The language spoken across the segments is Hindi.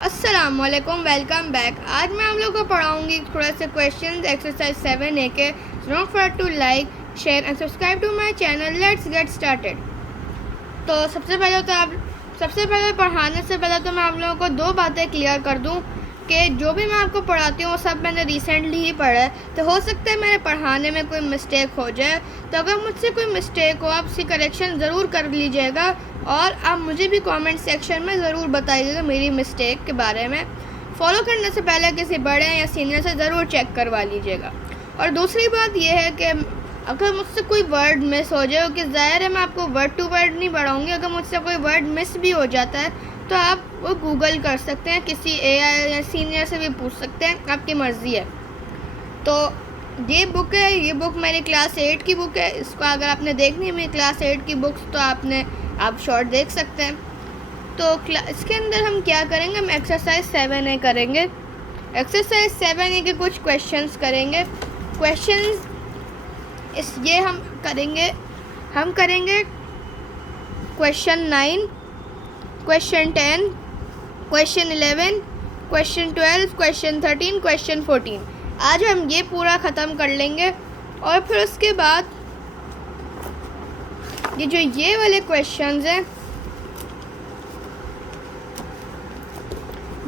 अस्सलामुअलैकुम, वेलकम बैक। आज मैं हम लोग को पढ़ाऊँगी थोड़ा से क्वेश्चंस एक्सरसाइज 7A के। Don't forget to like, share and subscribe to my channel. Let's get started. तो सबसे पहले पढ़ाने से पहले तो मैं आप लोगों को दो बातें क्लियर कर दूं कि जो भी मैं आपको पढ़ाती हूँ वो सब मैंने रिसेंटली ही पढ़ा है। तो हो सकता है मेरे पढ़ाने में कोई मिस्टेक हो जाए, तो अगर मुझसे कोई मिस्टेक हो आप उसकी करेक्शन ज़रूर कर लीजिएगा और आप मुझे भी कमेंट सेक्शन में ज़रूर बताइएगा मेरी मिस्टेक के बारे में। फॉलो करने से पहले किसी बड़े या सीनियर से ज़रूर चेक करवा लीजिएगा। और दूसरी बात यह है कि अगर मुझसे कोई वर्ड मिस हो जाए, कि ज़ाहिर है मैं आपको वर्ड टू वर्ड नहीं पढ़ाऊँगी, अगर मुझसे कोई वर्ड मिस भी हो जाता है तो आप वो गूगल कर सकते हैं, किसी AI या सीनियर से भी पूछ सकते हैं, आपकी मर्ज़ी है। तो ये बुक है, ये बुक मेरी क्लास 8 की बुक है। इसको अगर आपने देखनी है मेरी क्लास 8 की बुक्स तो आप शॉर्ट देख सकते हैं। तो इसके अंदर हम क्या करेंगे, हम एक्सरसाइज 7A करेंगे। एक्सरसाइज 7A के कुछ क्वेश्चंस करेंगे। हम करेंगे question 9, question 10, question 11, question 12, question 13, question 14। आज हम ये पूरा ख़त्म कर लेंगे और फिर उसके बाद ये वाले क्वेश्चंस हैं,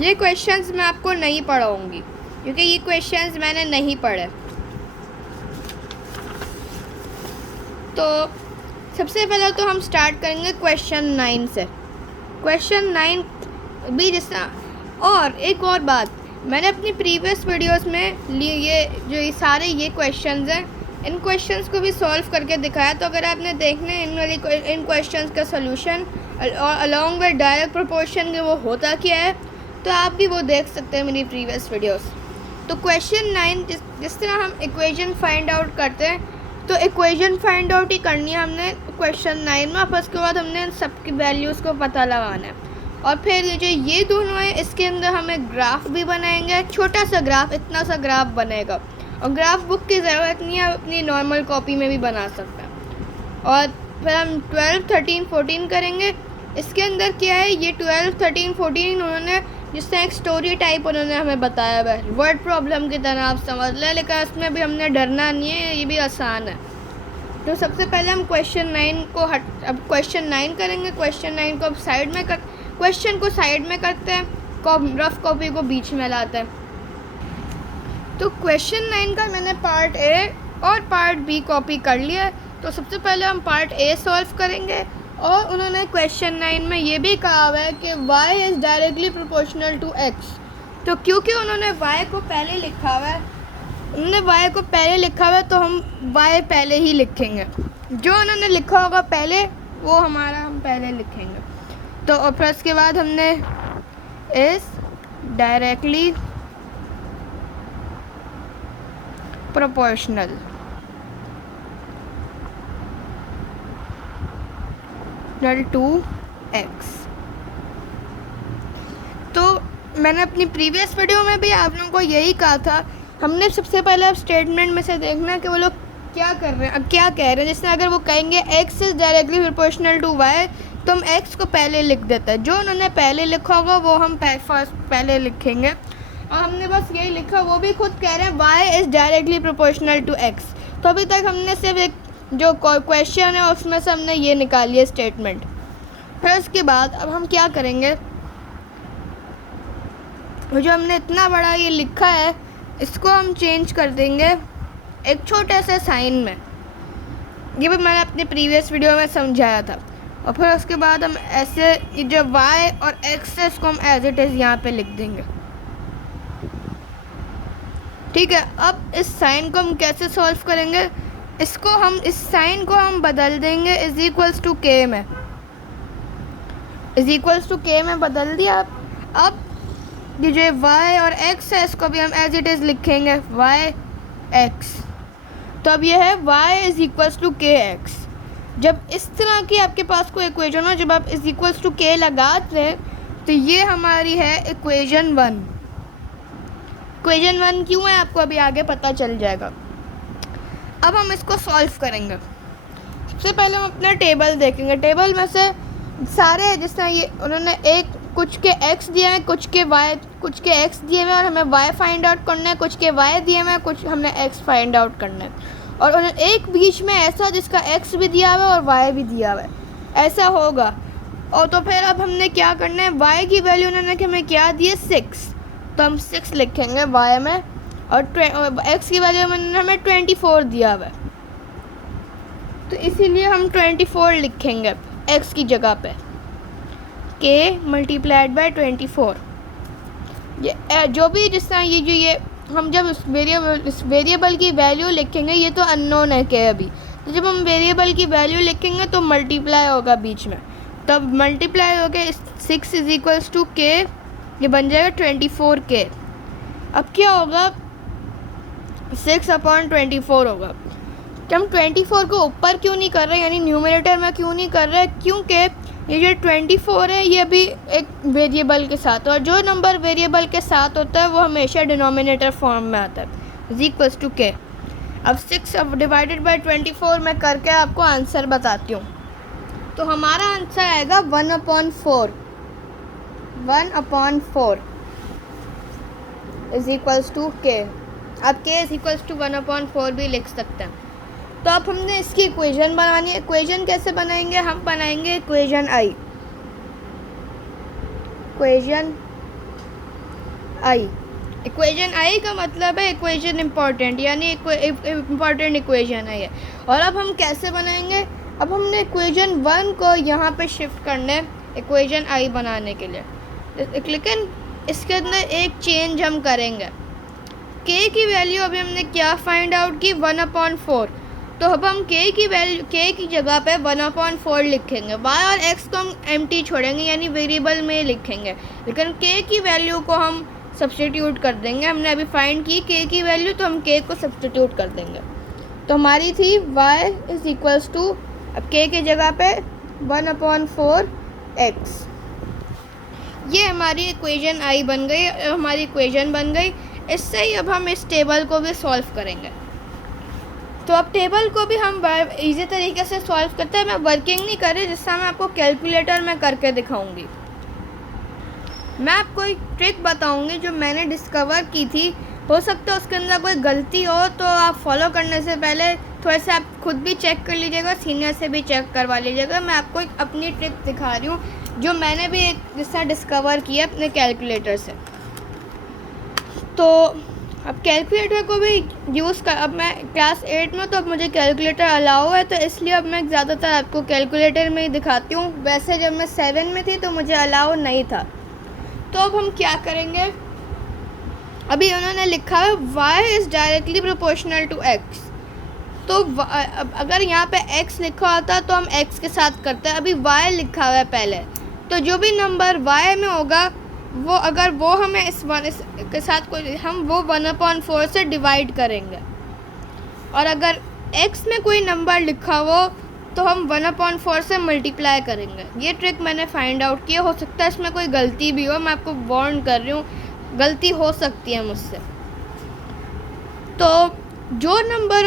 ये क्वेश्चंस मैं आपको नहीं पढ़ाऊँगी क्योंकि ये क्वेश्चंस मैंने नहीं पढ़े। तो सबसे पहले तो हम स्टार्ट करेंगे क्वेश्चन 9 से। क्वेश्चन 9 भी और एक और बात, मैंने अपनी प्रीवियस वीडियोस में ये सारे क्वेश्चंस हैं, इन क्वेश्चंस को भी सॉल्व करके दिखाया। तो अगर आपने देखने इन क्वेश्चंस का सलूशन और अलॉन्ग विद डायरेक्ट प्रोपोर्शन के वो होता क्या है, तो आप भी वो देख सकते हैं मेरी प्रीवियस वीडियोस। तो क्वेश्चन 9 जिस तरह हम इक्वेशन फाइंड आउट करते हैं, तो इक्वेशन फाइंड आउट ही करनी है हमने क्वेश्चन 9 में। फिर उसके बाद हमने सबकी वैल्यूज़ को पता लगाना है। और फिर ये दोनों है, इसके अंदर हमें ग्राफ भी बनाएंगे, छोटा सा ग्राफ, इतना सा ग्राफ बनेगा। और ग्राफ बुक की ज़रूरत नहीं है, अपनी नॉर्मल कॉपी में भी बना सकते हैं। और फिर हम 12, 13, 14 करेंगे। इसके अंदर क्या है, ये 12, 13, 14 उन्होंने जिस तरह एक स्टोरी टाइप उन्होंने हमें बताया हुआ है, वर्ड प्रॉब्लम की तरह आप समझ लें, लेकिन इसमें भी हमने डरना नहीं है, ये भी आसान है। तो सबसे पहले हम क्वेश्चन 9 करेंगे। क्वेश्चन 9 को अब क्वेश्चन को साइड में करते हैं, रफ कॉपी को बीच में लाते हैं। तो क्वेश्चन 9 का मैंने पार्ट A और पार्ट B कॉपी कर लिया है। तो सबसे पहले हम पार्ट A सॉल्व करेंगे। और उन्होंने क्वेश्चन 9 में ये भी कहा हुआ है कि y is directly proportional to x। तो क्योंकि उन्होंने y को पहले लिखा हुआ है, तो हम y पहले ही लिखेंगे। जो उन्होंने लिखा होगा पहले वो हम पहले लिखेंगे। तो और फिर उसके बाद हमने is directly proportional to x। तो मैंने अपनी प्रीवियस वीडियो में भी आप लोगों को यही कहा था। हमने सबसे पहले अब स्टेटमेंट में से देखना कि वो लोग क्या कर रहे हैं, क्या कह रहे हैं। जैसे अगर वो कहेंगे x is directly proportional to y, तो हम x को पहले लिख देते हैं। जो उन्होंने पहले लिखा होगा वो हम पहले लिखेंगे। और हमने बस यही लिखा, वो भी खुद कह रहे हैं y is directly proportional to x। तो अभी तक हमने सिर्फ एक जो क्वेश्चन है उसमें से हमने ये निकाली है स्टेटमेंट। फिर उसके बाद अब हम क्या करेंगे, जो हमने इतना बड़ा ये लिखा है इसको हम चेंज कर देंगे एक छोटे से साइन में। ये भी मैंने अपनी प्रीवियस वीडियो में समझाया था। और फिर उसके बाद हम ऐसे जो y और x है इसको हम एज इट इज़ यहाँ पे लिख देंगे। ठीक है, अब इस साइन को हम कैसे सॉल्व करेंगे, इस साइन को हम बदल देंगे इज़ इक्वल्स टू k में। बदल दिया। अब ये जो y और x है इसको भी हम एज इट इज़ लिखेंगे y x। तो अब ये है y is equals to k x। जब इस तरह की आपके पास कोई इक्वेशन हो, जब आप इज़ इक्वल्स टू k लगाते हैं, तो ये हमारी है इक्वेशन 1। इक्वेशन 1 क्यों है आपको अभी आगे पता चल जाएगा। अब हम इसको सॉल्व करेंगे। सबसे पहले हम अपना टेबल देखेंगे। टेबल में से सारे जिस तरह ये उन्होंने एक कुछ के x दिए हैं, कुछ के x दिए हुए हैं और हमें y फाइंड आउट करना है, कुछ के y दिए हुए हैं, कुछ हमने x फाइंड आउट करना है। और एक बीच में ऐसा जिसका x भी दिया हुआ है और y भी दिया हुआ है, ऐसा होगा। और तो फिर अब हमने क्या करना है, y की वैल्यू उन्होंने हमें क्या दी है 6, तो हम 6 लिखेंगे y में, और x की वैल्यू उन्होंने हमें 24 दिया हुआ है, तो इसीलिए हम 24 लिखेंगे x की जगह पे, k मल्टीप्लाइड बाय 24। ये जो भी जिस तरह ये हम जब इस वेरिएबल की वैल्यू लिखेंगे, ये तो अननोन है k अभी, तो जब हम वेरिएबल की वैल्यू लिखेंगे तो मल्टीप्लाई होगा बीच में, तब मल्टीप्लाई हो गया 6 इज इक्वल्स टू k, ये बन जाएगा 24k। अब क्या होगा, 6/24 होगा। कि हम 24 को ऊपर क्यों नहीं कर रहे, यानी न्यूमरेटर में क्यों नहीं कर रहे, क्योंकि ये जो 24 है ये भी एक वेरिएबल के साथ, और जो नंबर वेरिएबल के साथ होता है वो हमेशा डिनोमिनेटर फॉर्म में आता है, इज इक्वल्स टू k। अब 6 अब डिवाइडेड बाय 24 मैं करके आपको आंसर बताती हूँ। तो हमारा आंसर आएगा 1/4, 1/4 इज इक्वल्स टू k। अब k इज इक्वल्स टू 1/4 भी लिख सकते हैं। तो अब हमने इसकी इक्वेशन बनानी है। इक्वेशन कैसे बनाएंगे, हम बनाएंगे इक्वेशन i। इक्वेशन i का मतलब है इक्वेशन इम्पॉर्टेंट, यानी इम्पॉर्टेंट इक्वेशन है ये। और अब हम कैसे बनाएंगे, अब हमने इक्वेशन 1 को यहाँ पे शिफ्ट करना है इक्वेशन i बनाने के लिए, लेकिन इसके अंदर एक चेंज हम करेंगे। k की वैल्यू अभी हमने क्या फाइंड आउट की, 1/4, तो अब हम k की जगह पे 1/4 लिखेंगे। y और x को हम एम्प्टी छोड़ेंगे, यानी वेरिएबल में लिखेंगे, लेकिन k की वैल्यू को हम सब्स्टिट्यूट कर देंगे। हमने अभी फाइंड की k की वैल्यू, तो हम k को सब्स्टिट्यूट कर देंगे। तो हमारी थी y इज इक्वल्स टू, अब k की जगह पे 1/4x, ये हमारी इक्वेशन i बन गई, हमारी इक्वेशन बन गई। इससे ही अब हम इस टेबल को भी सॉल्व करेंगे। तो अब टेबल को भी हम इजी तरीके से सॉल्व करते हैं। मैं वर्किंग नहीं कर रही, जिससे मैं आपको कैलकुलेटर में करके दिखाऊंगी। मैं आपको एक ट्रिक बताऊंगी जो मैंने डिस्कवर की थी, हो सकता है उसके अंदर कोई गलती हो, तो आप फॉलो करने से पहले थोड़ा सा आप खुद भी चेक कर लीजिएगा, सीनियर से भी चेक करवा लीजिएगा। मैं आपको एक अपनी ट्रिक दिखा रही हूँ जो मैंने भी एक जिससे डिस्कवर किया अपने कैलकुलेटर से। तो अब कैलकुलेटर को भी यूज़ कर, अब मैं क्लास 8 में, तो अब मुझे कैलकुलेटर अलाउ है, तो इसलिए अब मैं ज़्यादातर आपको कैलकुलेटर में ही दिखाती हूँ। वैसे जब मैं 7 में थी तो मुझे अलाउ नहीं था। तो अब हम क्या करेंगे, अभी उन्होंने लिखा है y is directly proportional to x, तो अगर यहाँ पे x लिखा होता तो हम x के साथ करते हैं। अभी y लिखा हुआ है पहले, तो जो भी नंबर y में होगा वो अगर वो हमें इस के साथ कोई, हम वो 1/4 से डिवाइड करेंगे। और अगर x में कोई नंबर लिखा हो तो हम 1/4 से मल्टीप्लाई करेंगे। ये ट्रिक मैंने फाइंड आउट किया। हो सकता है इसमें कोई गलती भी हो, मैं आपको वार्न कर रही हूँ, गलती हो सकती है मुझसे। तो जो नंबर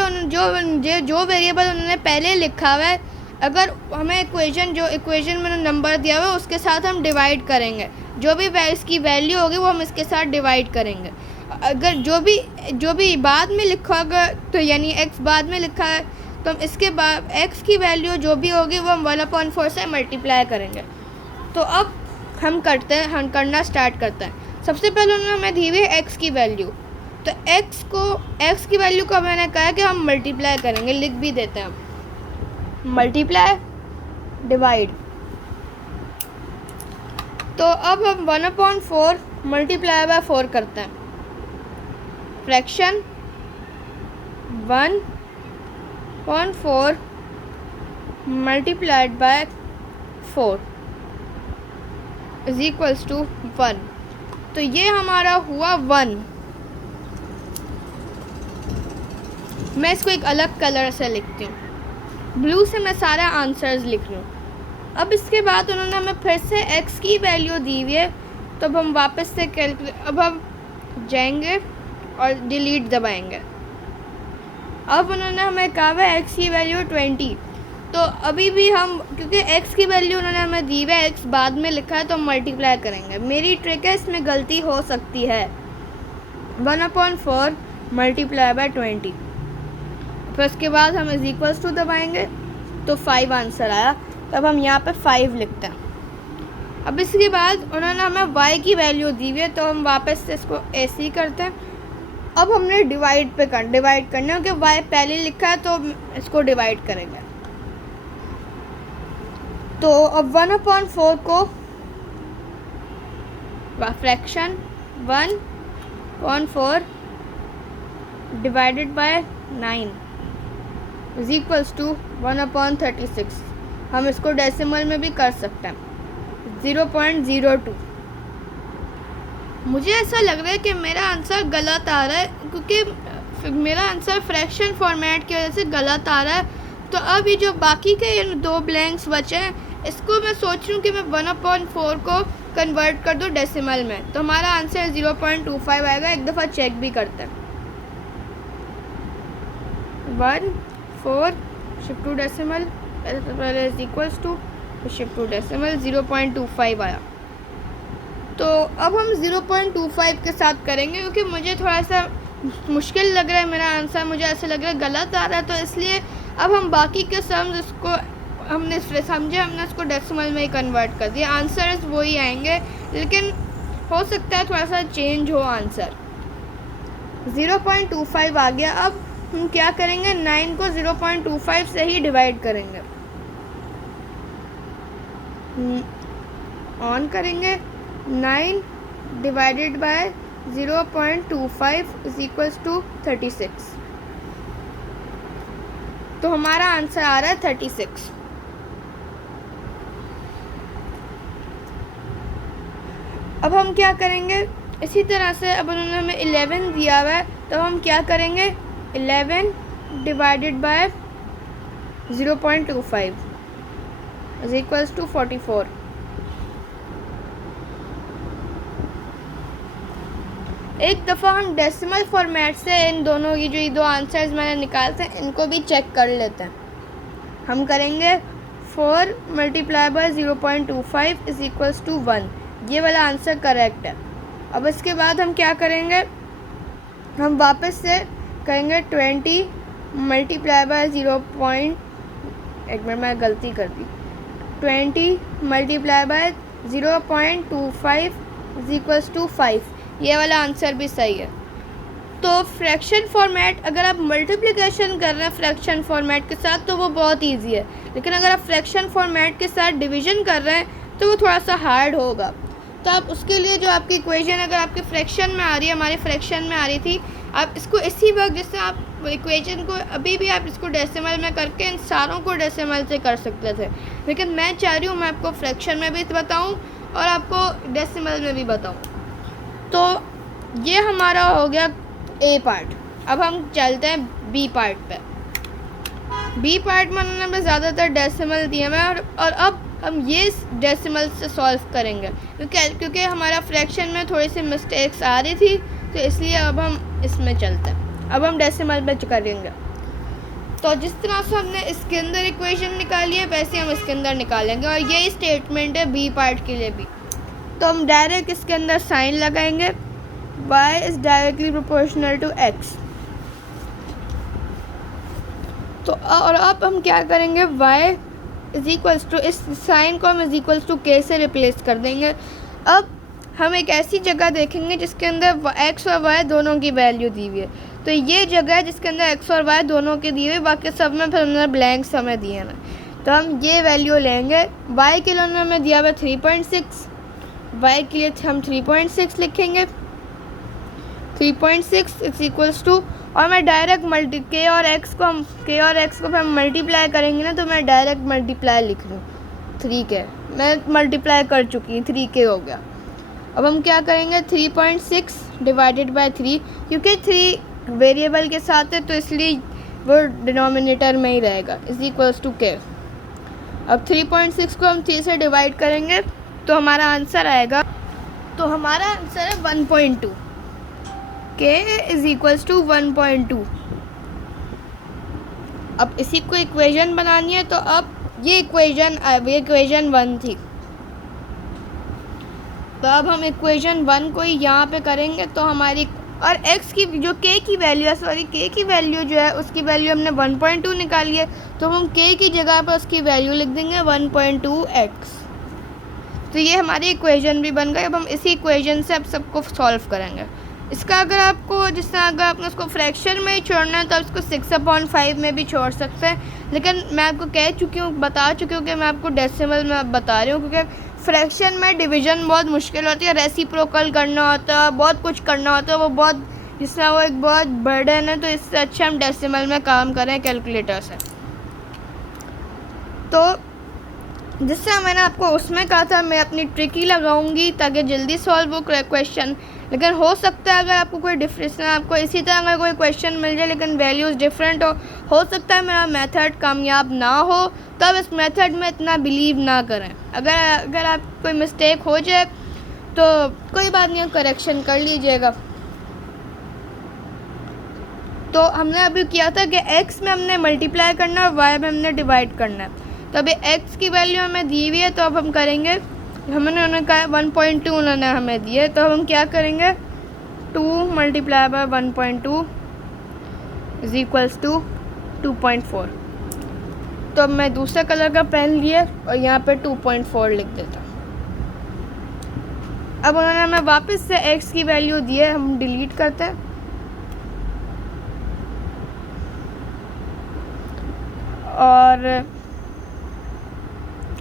जो वेरिएबल उन्होंने पहले लिखा हुआ है, अगर हमें इक्वेशन में नंबर दिया हुआ है उसके साथ हम डिवाइड करेंगे। जो भी इसकी वैल्यू होगी वो हम इसके साथ डिवाइड करेंगे। अगर जो भी बाद में लिखा होगा, तो यानी x बाद में लिखा है, तो हम इसके बाद x की वैल्यू जो भी होगी वो हम 1/4 से मल्टीप्लाई करेंगे। तो अब हम करना स्टार्ट करते हैं। सबसे पहले उन्होंने हमें दी हुई है x की वैल्यू, तो x की वैल्यू को मैंने कहा कि हम मल्टीप्लाई करेंगे, लिख भी देते हैं हम, मल्टीप्लाई डिवाइड। तो अब हम 1/4 मल्टीप्लाई बाय 4 करते हैं। Fraction 1/4 multiplied by 4 is equals to 1। तो ये हमारा हुआ 1। मैं इसको एक अलग कलर से लिखती हूँ, ब्लू से मैं सारा आंसर्स लिख रही हूँ। अब इसके बाद उन्होंने हमें फिर से x की वैल्यू दी हुई है, तो अब हम वापस से अब हम जाएंगे और डिलीट दबाएंगे। अब उन्होंने हमें कहा है x की वैल्यू 20, तो अभी भी हम, क्योंकि x की वैल्यू उन्होंने हमें दी है, x बाद में लिखा है, तो हम मल्टीप्लाई करेंगे। मेरी ट्रिक है, इसमें गलती हो सकती है। 1/4 मल्टीप्लाई बाय 20, फिर उसके बाद हम इज इक्वल्स टू दबाएंगे तो 5 आंसर आया। तब हम यहाँ पे 5 लिखते हैं। अब इसके बाद उन्होंने हमें y की वैल्यू दी हुई है, तो हम वापस से इसको ऐसे ही करते हैं। अब हमने डिवाइड करना है, क्योंकि y पहले लिखा है तो इसको डिवाइड करेंगे। तो अब 1/4 को fraction 1/4 divided by 9 is equals to 1/36। हम इसको डेसिमल में भी कर सकते हैं, 0.02। मुझे ऐसा लग रहा है कि मेरा आंसर गलत आ रहा है, क्योंकि मेरा आंसर फ्रैक्शन फॉर्मेट की वजह से गलत आ रहा है। तो अब ये जो बाकी के 2 ब्लैंक्स बचे हैं, इसको मैं सोच रही हूँ कि मैं 1/4 को कन्वर्ट कर दूँ डेसिमल में, तो हमारा आंसर 0.25 आएगा। एक दफ़ा चेक भी करते हैं। 1/4 शिफ्ट टू डेसिमल पहले is equals to shift to decimal 0.25 आया। तो अब हम 0.25 के साथ करेंगे, क्योंकि मुझे थोड़ा सा मुश्किल लग रहा है मेरा आंसर, मुझे ऐसा लग रहा है गलत आ रहा है। तो इसलिए अब हम बाकी के सम्स इसको हमने इसको डेसिमल में ही कन्वर्ट कर दिया। आंसर्स वही आएंगे, लेकिन हो सकता है थोड़ा सा चेंज हो आंसर। 0.25 आ गया। अब हम क्या करेंगे, 9 को 0.25 से ही डिवाइड करेंगे। ऑन करेंगे, 9 divided by 0.25 is equals to 36। तो हमारा आंसर आ रहा है 36। अब हम क्या करेंगे, इसी तरह से अब उन्होंने हमें 11 दिया हुआ है, तो हम क्या करेंगे, 11 divided by 0.25 is equals to 44। एक दफ़ा हम डेसिमल फॉर्मेट से इन दोनों की जो ये 2 आंसर्स मैंने निकाले थे, इनको भी चेक कर लेते हैं। हम करेंगे 4 multiply by 0.25 is equals to 1। ये वाला आंसर करेक्ट है। अब इसके बाद हम क्या करेंगे, हम वापस से करेंगे 20 मल्टीप्लाई बाय एक मिनट मैं गलती कर दी, 20 multiply by 0.25 is equals to 5। ये वाला आंसर भी सही है। तो फ्रैक्शन फॉर्मेट, अगर आप मल्टीप्लिकेशन कर रहे हैं फ्रैक्शन फॉर्मेट के साथ तो वो बहुत इजी है, लेकिन अगर आप फ्रैक्शन फॉर्मेट के साथ डिवीज़न कर रहे हैं तो वो थोड़ा सा हार्ड होगा। तो आप उसके लिए जो आपकी इक्वेशन अगर आपके फ्रैक्शन में आ रही है, हमारे फ्रैक्शन में आ रही थी, आप इसको इसी वक्त जिससे आप इक्वेशन को अभी भी आप इसको डेसिमल में करके इन सारों को डेसिमल से कर सकते थे, लेकिन मैं चाह रही हूँ मैं आपको फ्रैक्शन में भी बताऊँ और आपको डेसिमल में भी बताऊँ। तो ये हमारा हो गया ए पार्ट। अब हम चलते हैं बी पार्ट पे। बी पार्ट में उन्होंने हमें ज़्यादातर डेसिमल दिए हैं और अब हम ये डेसिमल से सॉल्व करेंगे, क्योंकि हमारा फ्रैक्शन में थोड़ी सी मिस्टेक्स आ रही थी, तो इसलिए अब हम इसमें चलते हैं। अब हम डेसिमल में करेंगे। तो जिस तरह से हमने इसके अंदर इक्वेशन निकाली है, वैसे हम इसके अंदर निकालेंगे, और यही स्टेटमेंट है बी पार्ट के लिए भी। तो हम डायरेक्ट इसके अंदर साइन लगाएंगे, y is directly proportional to x। तो और अब हम क्या करेंगे, y इज इक्वल्स टू, इस साइन को हम इज इक्वल्स टू k से रिप्लेस कर देंगे। अब हम एक ऐसी जगह देखेंगे जिसके अंदर x और y दोनों की वैल्यू दी हुई है। तो ये जगह है जिसके अंदर x और y दोनों के दिए हुए, बाकी सब में फिर हमने ब्लैंक्स हमें दिए हैं। तो हम ये वैल्यू लेंगे। y के लिए हमें दिया हुआ 3.6, y के लिए हम 3.6 लिखेंगे। 3.6 इज इक्वल्स टू, और मैं डायरेक्ट k और x को हम मल्टीप्लाई करेंगे ना, तो मैं डायरेक्ट मल्टीप्लाई लिख रही हूँ 3k। मैं मल्टीप्लाई कर चुकी हूँ, 3k हो गया। अब हम क्या करेंगे, 3.6 डिवाइडेड बाय 3, क्योंकि 3 वेरिएबल के साथ है तो इसलिए वो डिनोमिनेटर में ही रहेगा, इज इक्वल्स टू k। अब 3.6 को हम 3 से डिवाइड करेंगे तो हमारा आंसर आएगा, तो हमारा आंसर है 1.2। k is equals to 1.2। अब इसी को इक्वेशन बनानी है, तो अब ये इक्वेशन 1 थी, तो अब हम इक्वेशन 1 को ही यहाँ पे करेंगे, तो हमारी और x की जो k की वैल्यू है, k की वैल्यू जो है उसकी वैल्यू हमने 1.2 निकाली है, तो हम k की जगह पर उसकी वैल्यू लिख देंगे 1.2x। तो ये हमारी इक्वेशन भी बन गई। अब हम इसी इक्वेशन से अब सबको सॉल्व करेंगे। इसका अगर आपको जिस तरह अगर आपने उसको फ्रैक्शन में ही छोड़ना है तो आप इसको 6/5 में भी छोड़ सकते हैं, लेकिन मैं आपको बता चुकी हूँ कि मैं आपको डेसिमल में बता रही हूँ, क्योंकि फ्रैक्शन में डिवीज़न बहुत मुश्किल होती है, रेसिप्रोकल करना होता है, बहुत कुछ करना होता है, वो बहुत जिस तरह वो एक बहुत बर्डन है। तो इससे अच्छा हम डेसिमल में काम करें कैलकुलेटर से। तो जिससे मैंने आपको उसमें कहा था मैं अपनी ट्रिक ही लगाऊंगी ताकि जल्दी सॉल्व हो क्वेश्चन, लेकिन हो सकता है अगर आपको कोई डिफरेंस ना, आपको इसी तरह अगर कोई क्वेश्चन मिल जाए लेकिन वैल्यूज़ डिफरेंट हो सकता है मेरा मेथड कामयाब ना हो, तो अब इस मेथड में इतना बिलीव ना करें। अगर आप कोई मिस्टेक हो जाए तो कोई बात नहीं, करेक्शन कर लीजिएगा। तो हमने अभी किया था कि x में हमने मल्टीप्लाई करना है और y में हमने डिवाइड करना है। तो अभी x की वैल्यू हमें दी हुई है, तो अब हम करेंगे, उन्होंने कहा 1.2 उन्होंने हमें दिए, तो हम क्या करेंगे 2 × 1.2 इज इक्वल्स टू 2.4। तो अब मैं दूसरा कलर का पेन लिए और यहाँ पे 2.4 लिख देता। अब उन्होंने हमें वापस से x की वैल्यू दी है, हम डिलीट करते हैं और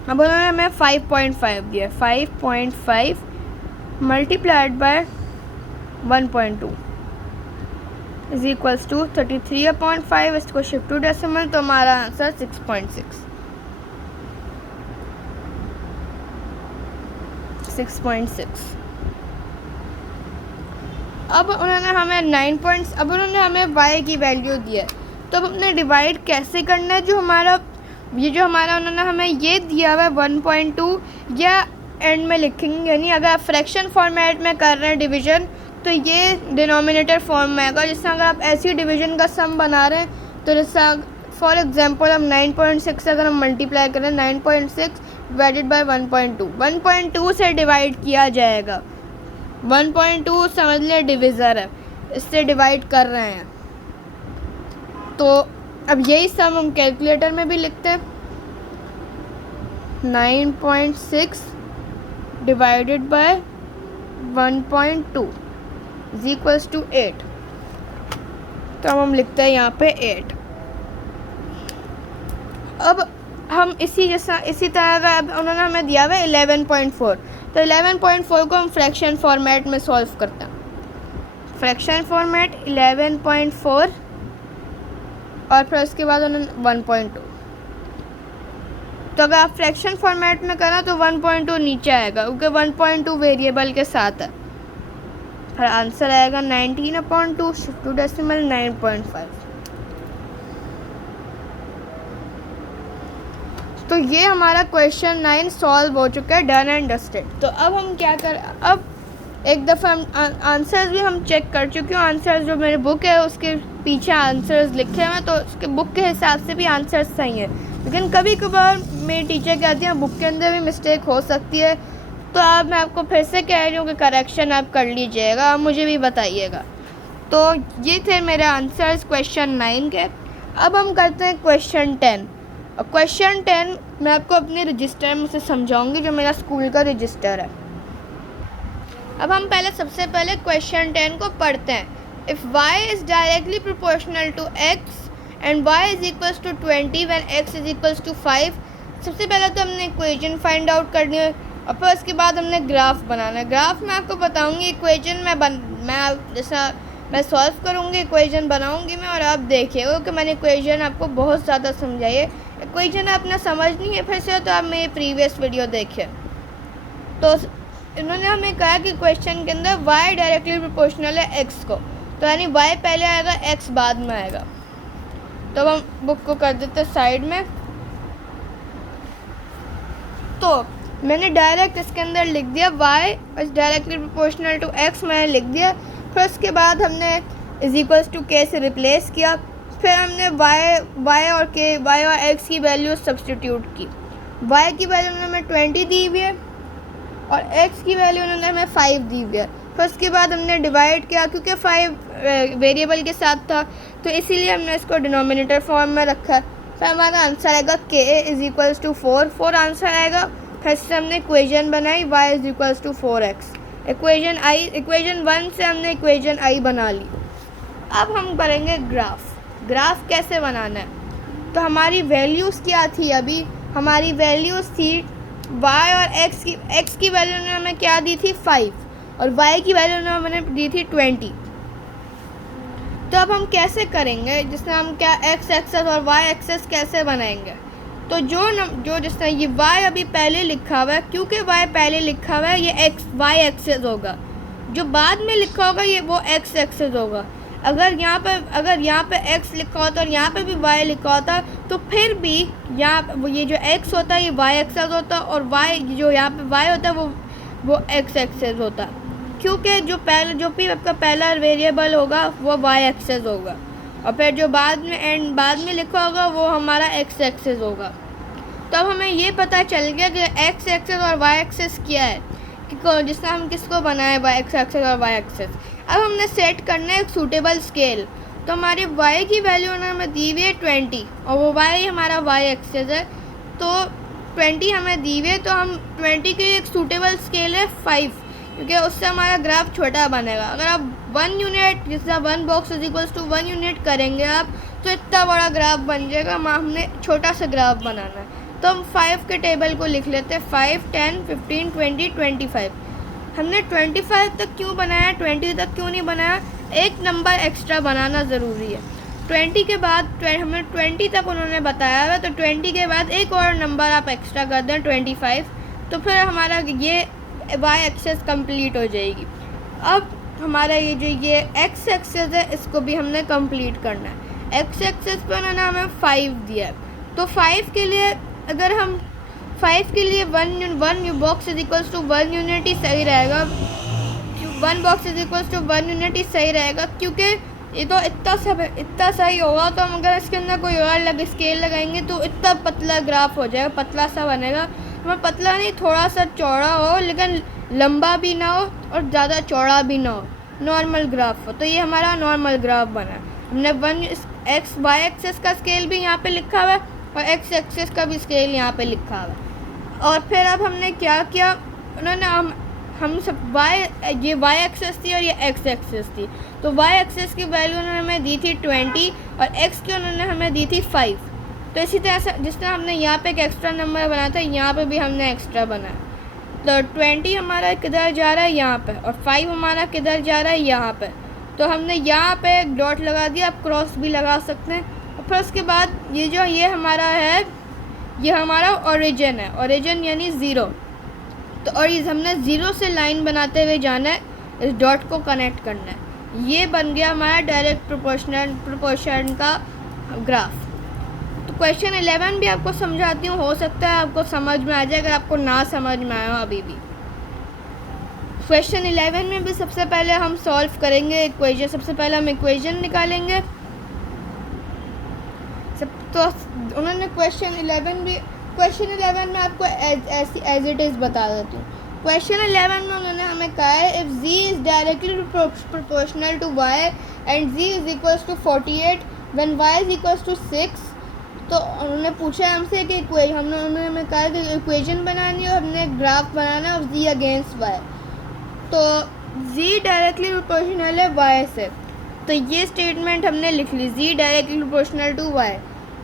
अब उन्होंने हमें 5.5 दिया। 5.5 multiplied by 1.2 is equals to 33/5। इसको शिफ्ट टू डेसिमल, तो हमारा आंसर 6.6। अब उन्होंने हमें y की वैल्यू दी है, तो अब हमने डिवाइड कैसे करना है। जो हमारा उन्होंने हमें ये दिया हुआ है 1.2, या एंड में लिखेंगे, यानी अगर आप फ्रैक्शन फॉर्मेट में कर रहे हैं डिवीज़न तो ये डिनोमिनेटर फॉर्म में आएगा। जिससे अगर आप ऐसी डिवीज़न का सम बना रहे हैं तो जैसा फॉर एग्जांपल हम 9.6 अगर हम मल्टीप्लाई करें 9.6 डिवाइडेड बाय 1.2 से डिवाइड किया जाएगा। 1.2 समझ लें डिविज़र है, इससे डिवाइड कर रहे हैं। तो अब यही सम हम कैलकुलेटर में भी लिखते हैं, 9.6 divided by 1.2 is equals to 8। तो अब हम लिखते हैं यहाँ पे 8। अब हम इसी तरह का अब उन्होंने हमें दिया हुआ है 11.4, तो 11.4 को हम फ्रैक्शन फॉर्मेट में सॉल्व करते हैं। फ्रैक्शन फॉर्मेट 11.4 और फिर उसके बाद उन्होंने 1.2। तो अगर आप फ्रैक्शन फॉर्मेट में करें तो 1.2 नीचे आएगा, क्योंकि 1.2 वेरिएबल के साथ है। फिर आंसर आएगा 19/2 शिफ्ट टू डेसिमल 9.5। तो ये हमारा क्वेश्चन 9 सॉल्व हो चुका है, डन एंड डस्टेड। तो अब हम क्या करें, अब एक दफ़ा हम आंसर्स भी हम चेक कर चुके हैं। आंसर्स जो मेरी बुक है उसके पीछे आंसर्स लिखे हुए हैं, तो उसके बुक के हिसाब से भी आंसर्स सही हैं, लेकिन कभी कभार मेरी टीचर कहती हैं बुक के अंदर भी मिस्टेक हो सकती है। तो अब मैं आपको फिर से कह रही हूँ कि करेक्शन आप कर लीजिएगा, आप मुझे भी बताइएगा। तो ये थे मेरे आंसर्स क्वेश्चन 9 के। अब हम करते हैं क्वेश्चन 10। और क्वेश्चन 10 मैं आपको अपने रजिस्टर में से समझाऊंगी, जो मेरा स्कूल का रजिस्टर है। अब हम सबसे पहले क्वेश्चन 10 को पढ़ते हैं। If y is directly proportional to x and y is equals to 20 when x is equals to 5। सबसे पहले तो हमने इक्वेशन फाइंड आउट करनी है और फिर उसके बाद हमने ग्राफ बनाना है। ग्राफ मैं आपको बताऊंगी, इक्वेशन मैं सॉल्व करूंगी, इक्वेशन बनाऊंगी मैं, और आप देखिएगा कि मैंने इक्वेशन आपको बहुत ज़्यादा समझाई है। इक्वेशन आपने समझनी है फिर से तो आप मेरी प्रीवियस वीडियो देखिए। तो इन्होंने हमें कहा कि क्वेश्चन के अंदर y डायरेक्टली प्रोपोर्शनल है x को, तो यानी y पहले आएगा x बाद में आएगा। तो हम बुक को कर देते साइड में। तो मैंने डायरेक्ट इसके अंदर लिख दिया y is directly proportional to x, मैंने लिख दिया। फिर उसके बाद हमने इज इक्वल्स टू k से रिप्लेस किया। फिर हमने y और x की वैल्यू सब्सटीट्यूट की। y की वैल्यू उन्होंने हमें 20 दी हुई है और x की वैल्यू उन्होंने हमें 5 दी हुई है। फिर उसके बाद हमने डिवाइड किया, क्योंकि 5 वेरिएबल के साथ था तो इसीलिए हमने इसको डिनोमिनेटर फॉर्म में रखा है। फिर हमारा आंसर आएगा k is equals to 4 answer आएगा। फिर से हमने इक्वेशन बनाई y is equals to 4x। Equation 1 से हमने इक्वेशन i बना ली। अब हम करेंगे ग्राफ कैसे बनाना है। तो हमारी वैल्यूज़ क्या थी, अभी हमारी वैल्यूज़ थी y और x की वैल्यू ने हमें क्या दी थी 5 और y की वैल्यू ने हमें दी थी 20। तो अब हम कैसे करेंगे, जिसमें हम क्या x एक्सेस और y एक्सेस कैसे बनाएंगे। तो जो जिसने ये y अभी पहले लिखा हुआ है, क्योंकि y पहले लिखा हुआ है ये y एक्सेस होगा। जो बाद में लिखा होगा ये वो x एक्सेस होगा। अगर यहाँ पे x लिखा होता और यहाँ पे भी y लिखा होता तो फिर भी यहाँ ये जो x होता है ये y एक्सेस होता और y जो यहाँ पे y होता है वो x एक्सेस होता, क्योंकि जो भी आपका पहला वेरिएबल होगा वो y एक्सेस होगा और फिर जो बाद में लिखा होगा वो हमारा x एक्सेस होगा। तो अब हमें ये पता चल गया कि x एक्सेस और y एक्सेस क्या है, जिसमें हम किसको बनाए x एक्सेस और y एक्सेस। अब हमने सेट करना है एक सूटेबल स्केल। तो हमारे y की वैल्यू ने हमें दी हुई है 20 और वो y हमारा y एक्सेस है, तो 20 हमें दी हुई है। तो हम 20 के लिए एक सूटेबल स्केल है 5, क्योंकि उससे हमारा ग्राफ छोटा बनेगा। अगर आप 1 यूनिट जिसका 1 box is equals to 1 unit करेंगे आप तो इतना बड़ा ग्राफ बन जाएगा। हमने छोटा सा ग्राफ बनाना है तो हम 5 के टेबल को लिख लेते हैं 5, 10, 15, 20, 25। हमने 25 तक क्यों बनाया, 20 तक क्यों नहीं बनाया, एक नंबर एक्स्ट्रा बनाना ज़रूरी है। 20 के बाद हमें 20 तक उन्होंने बताया हुआ, तो 20 के बाद एक और नंबर आप एक्स्ट्रा कर दें 25, तो फिर हमारा ये y एक्सेस कंप्लीट हो जाएगी। अब हमारा ये x एक्सेस है इसको भी हमने कंप्लीट करना है। x एक्सेस पर उन्होंने हमें 5 दिया है, तो 5 के लिए अगर हम 5 के लिए 1 box is equals to 1 unit ही सही रहेगा। 1 box is equals to 1 unit ही सही रहेगा, क्योंकि ये तो इतना सही होगा। तो हम अगर इसके अंदर कोई और स्केल लगाएंगे तो इतना पतला ग्राफ हो जाएगा, पतला सा बनेगा। हमें पतला नहीं, थोड़ा सा चौड़ा हो लेकिन लंबा भी ना हो और ज़्यादा चौड़ा भी ना हो, नॉर्मल ग्राफ हो। तो ये हमारा नॉर्मल ग्राफ बना। हमने y एक्सेस का स्केल भी यहाँ पे लिखा हुआ है और x एक्सेस का भी स्केल यहाँ पे लिखा हुआ है। और फिर अब हमने क्या किया, उन्होंने हम सब ये y एक्सेस थी और ये x एक्सेस थी। तो y एक्सेस की वैल्यू उन्होंने हमें दी थी 20 और x की उन्होंने हमें दी थी 5। तो इसी तरह से जिस तरह हमने यहाँ पे एक एक्स्ट्रा नंबर बनाया था, यहाँ पे भी हमने एक्स्ट्रा बनाया। तो 20 हमारा किधर जा रहा है, यहाँ पे, और 5 हमारा किधर जा रहा है, यहाँ पे। तो हमने यहाँ पे एक डॉट लगा दिया, आप क्रॉस भी लगा सकते हैं। और फिर उसके बाद ये हमारा है, ये हमारा ओरिजिन है, ओरिजिन यानी 0। तो और ये हमने 0 से लाइन बनाते हुए जाना है, इस डॉट को कनेक्ट करना है। ये बन गया हमारा डायरेक्ट प्रोपोर्शन का ग्राफ। तो क्वेश्चन 11 भी आपको समझाती हूँ, हो सकता है आपको समझ में आ जाए, अगर आपको ना समझ में आया हो अभी भी। क्वेश्चन 11 में भी सबसे पहले हम सॉल्व करेंगे इक्वेशन। सबसे पहले हम इक्वेशन निकालेंगे। तो उन्होंने क्वेश्चन 11 में आपको एज इट इज़ बता देती हूँ। क्वेश्चन 11 में उन्होंने हमें कहा है if z is directly proportional to y and z is equals to 48 when y is equals to 6। तो उन्होंने पूछा हमसे कि उन्होंने हमें कहा कि इक्वेशन बनानी है और हमने ग्राफ बनाना है ऑफ z अगेंस्ट y। तो z डायरेक्टली प्रोपोर्शनल है y से, तो ये स्टेटमेंट हमने लिख ली, z directly proportional to y।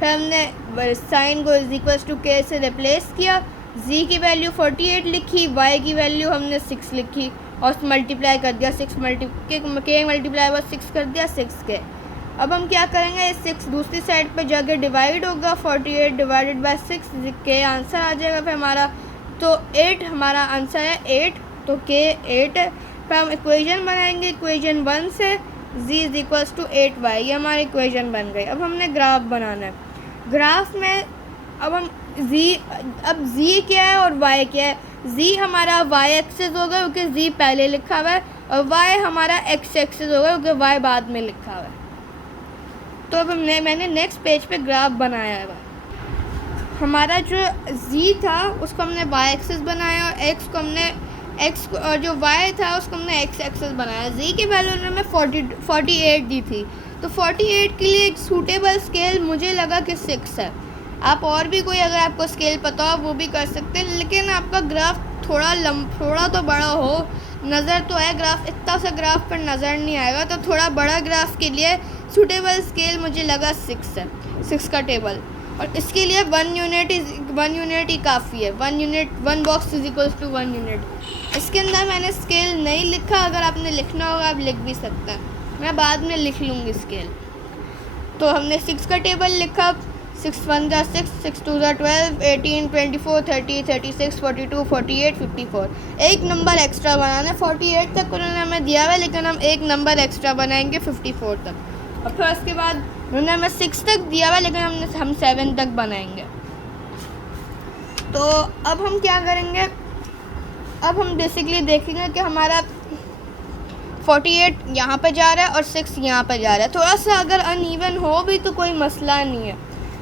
फिर हमने साइन को इज इक्वल्स टू k से रिप्लेस किया, z की वैल्यू 48 लिखी, y की वैल्यू हमने 6 लिखी और मल्टीप्लाई कर दिया, k मल्टीप्लाई बाय 6 कर दिया 6k। अब हम क्या करेंगे, 6 दूसरी साइड पे जाके डिवाइड होगा, 48 डिवाइडेड बाय 6 के आंसर आ जाएगा फिर हमारा। तो 8 हमारा आंसर है 8, तो k 8 है। फिर हम इक्वेशन बनाएंगे, इक्वेशन 1 से z is equals to 8y, ये हमारी इक्वेशन बन गई। अब हमने ग्राफ बनाना है। ग्राफ में अब z क्या है और y क्या है। z हमारा y एक्सेस होगा क्योंकि z पहले लिखा हुआ है, और y हमारा x एक्सेस होगा क्योंकि y बाद में लिखा हुआ है। तो अब मैंने नेक्स्ट पेज पे ग्राफ बनाया है। हमारा जो z था उसको हमने y एक्सिस बनाया और x को हमने और जो y था उसको हमने x एक्सिस बनाया। z की वैल्यू उन्होंने 48 दी थी, तो 48 के लिए एक सूटेबल स्केल मुझे लगा कि 6 है। आप और भी कोई अगर आपको स्केल पता हो वो भी कर सकते हैं, लेकिन आपका ग्राफ थोड़ा तो बड़ा हो, नज़र तो है ग्राफ, इतना सा ग्राफ पर नज़र नहीं आएगा, तो थोड़ा बड़ा ग्राफ के लिए सूटेबल स्केल मुझे लगा 6 है, 6 का टेबल। और इसके लिए 1 यूनिट ही काफ़ी है। 1 box is equals to 1 unit. इसके अंदर मैंने स्केल नहीं लिखा, अगर आपने लिखना होगा आप लिख भी सकते हैं, मैं बाद में लिख लूँगी स्केल। तो हमने 6 का टेबल लिखा, 6 1 जा 6, 6 2 जा 12, 18 24 30 36 42 48 54। एक नंबर एक्स्ट्रा बनाना है। 48 तक उन्होंने हमें दिया हुआ है, लेकिन हम एक नंबर एक्स्ट्रा बनाएंगे 54 तक। और फिर उसके बाद उन्होंने हमें 6 तक दिया हुआ है, लेकिन हम 7 तक बनाएंगे। तो अब हम क्या करेंगे, अब हम बेसिकली देखेंगे कि हमारा 48 यहाँ पे जा रहा है और 6 यहाँ पे जा रहा है। थोड़ा सा अगर अनइवन हो भी तो कोई मसला नहीं है,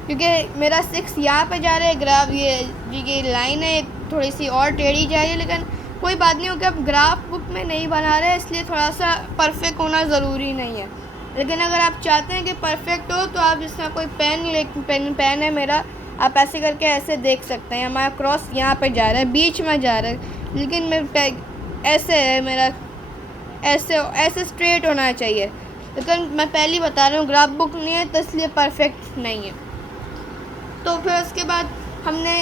क्योंकि मेरा 6 यहाँ पे जा रहा है, ग्राफ ये लाइन है थोड़ी सी और टेढ़ी जा रही है, लेकिन कोई बात नहीं हो कि अब ग्राफ बुक में नहीं बना रहे, इसलिए थोड़ा सा परफेक्ट होना ज़रूरी नहीं है। लेकिन अगर आप चाहते हैं कि परफेक्ट हो तो आप जिसमें कोई पेन है मेरा, आप ऐसे करके ऐसे देख सकते हैं। हमारा क्रॉस यहाँ पे जा रहा है, बीच में जा रहा है, लेकिन मेरा ऐसे है, मेरा ऐसे स्ट्रेट होना चाहिए। लेकिन मैं पहले बता रहा हूँ ग्राफ बुक नहीं है तो इसलिए परफेक्ट नहीं है। तो फिर उसके बाद हमने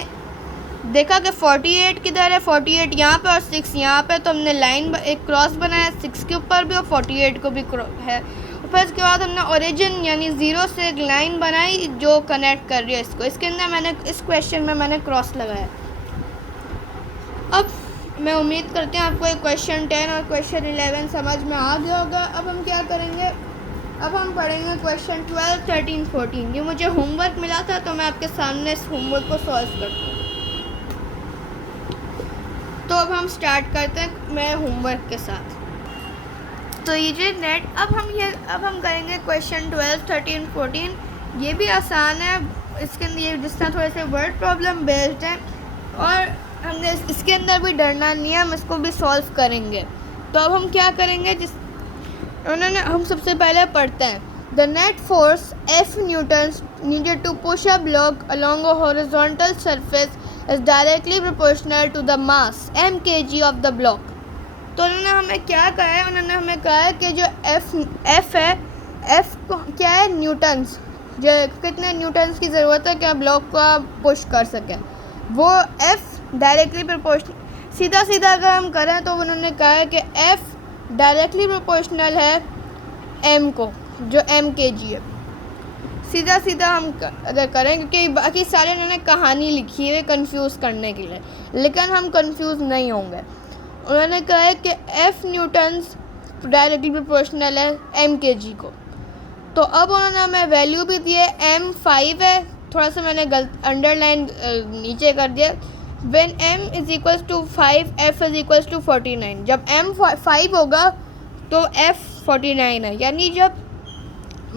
देखा कि 48 किधर है, 48 यहाँ पे और 6 यहाँ पे, तो हमने लाइन एक क्रॉस बनाया 6 के ऊपर भी और 48 को भी है। फिर उसके बाद हमने ओरिजिन यानी 0 से एक लाइन बनाई जो कनेक्ट कर रही है इसको। इसके अंदर मैंने इस क्वेश्चन में मैंने क्रॉस लगाया। अब मैं उम्मीद करती हूँ आपको क्वेश्चन 10 और क्वेश्चन 11 समझ में आ गया होगा। अब हम क्या करेंगे, अब हम पढ़ेंगे क्वेश्चन 12, 13, 14। ये मुझे होमवर्क मिला था तो मैं आपके सामने इस होमवर्क को सॉल्व करती हूँ। तो अब हम स्टार्ट करते हैं मैं होमवर्क के साथ। तो ये जो नेट अब हम करेंगे क्वेश्चन 12, 13, 14। ये भी आसान है, इसके अंदर ये जिस तरह थोड़े से वर्ड प्रॉब्लम बेस्ड है और हमने इसके अंदर भी डरना नहीं है, हम इसको भी सॉल्व करेंगे। तो अब हम क्या करेंगे, हम सबसे पहले पढ़ते हैं। The net force F newtons needed to push a block along a horizontal surface is directly proportional to the mass m kg of the block. तो उन्होंने हमें क्या कहा है, उन्होंने हमें कहा है कि जो F है, F क्या है, न्यूटन्स, जो कितने न्यूटन्स की ज़रूरत है कि ब्लॉक को आप पुश कर सकें, वो F डायरेक्टली प्रोपोर्शनल। सीधा अगर हम करें तो उन्होंने कहा है कि F डायरेक्टली प्रोपोर्शनल है M को, जो m kg है। सीधा हम अगर करें, क्योंकि बाकी सारे उन्होंने कहानी लिखी है कंफ्यूज करने के लिए, लेकिन हम कंफ्यूज नहीं होंगे। उन्होंने कहा है कि F न्यूटन्स डायरेक्टली प्रोपोर्शनल है m kg को। तो अब उन्होंने हमें वैल्यू भी दी है, m 5 है, थोड़ा सा मैंने अंडरलाइन नीचे कर दिया। When m is equals to 5, F is equals to 49। जब m 5 होगा तो F 49 है, यानी जब